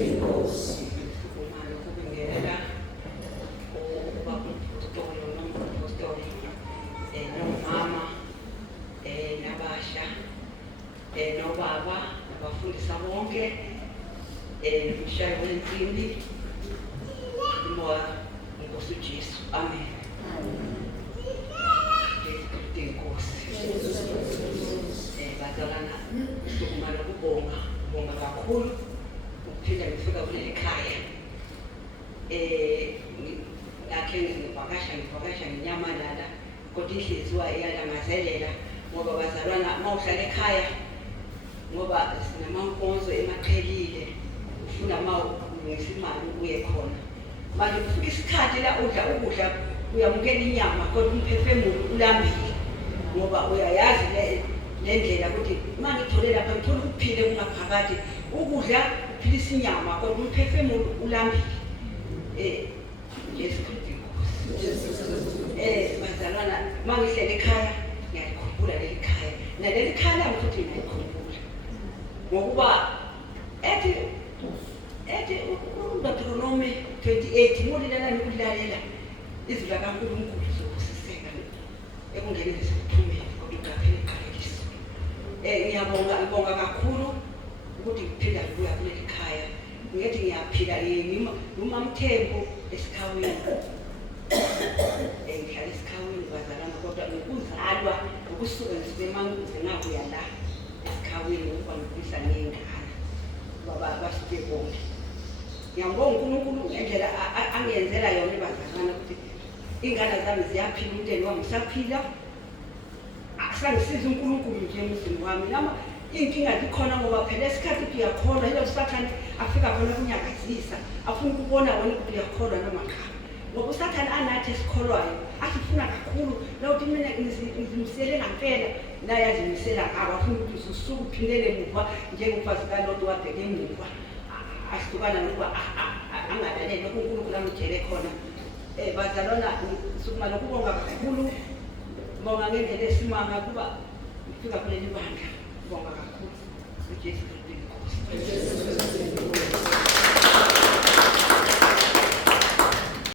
Inkosi. Umalo kubingelela ukuba umphostoli nomphostoli nomama nabasha nobaba nabafundisa bonke umshayo wensimbi Inkosi uJesu. Amen. Inkosi. Bazalwana umalo kubonga kakhulu ukuphinda ngifika kuleli khaya. Ngakhe ngivakasha nginyamalala kodwa inhliziyo iyalangazelela ngoba bazalwana mawuhlala ekhaya ngoba sinamankonzo emaqhelile ufuna mawulungisa imali uye khona. Manje kufika isikhathi la udla ukudla uyamukela inyama kodwa umphefemulo ulambile ngoba uyayazi le ndlela ukuthi uma ngithole lapha ngithola ukuphila kungaphakathi ukudla kuphilisa inyama kodwa umphefemulo ulambile. Yesu Kristu Inkosi. Bazalwana mangihlele ekhaya ngiyakhumbula leli khaya naleli khaya lami futhi ngiyakhumbula ngokuba ethi uDeuteronomy 28 ngolilelani ukulalela izwi likaNkulunkulu zokusiseka ekungeni lesiphumelelo kodwa uqaphele iqalekiso. Ngiyabonga kakhulu ukuthi ngiphila kuya kuleli khaya. Ngiyathi ngiyaphila uMamthembu esikhawini. Ngihlala esikhawini bazalwana kodwa ngokuzalwa ukusuka ngisemanzi ngakuya la esikhawini ngoba ngifisa ngengane baba basuke bonke. Ngiyabonga uNkulunkulu ngendlela angiyenzela yona bazalwana ukuthi ingane zami ziyaphila umnteni wami usaphila. Akusangisiza uNkulunkulu nje emzini wami noma inkinga zikhona ngoba phela esikhathi uyakholwa yilo usathane afika khona kunyakazisa afuna ukubona wena ukuthi uyakholwa noma cha ngoba usathane anathi esikholwayo asifuna kakhulu lawuthi mina ngizimsele ngempela naye azimisela ngabo afuna ukuthi usuke uphindele emuva njengofazi kaLoti wabheka emuva ahlukana nokuba angalaleli uNkulunkulu amtshele khona. Bazalwana sukuma lokubonga kakhulu bonga ngendlela esimanga kuba ngifika kuleli bandla bonga kakhulu uJesu Kristu Inkosi.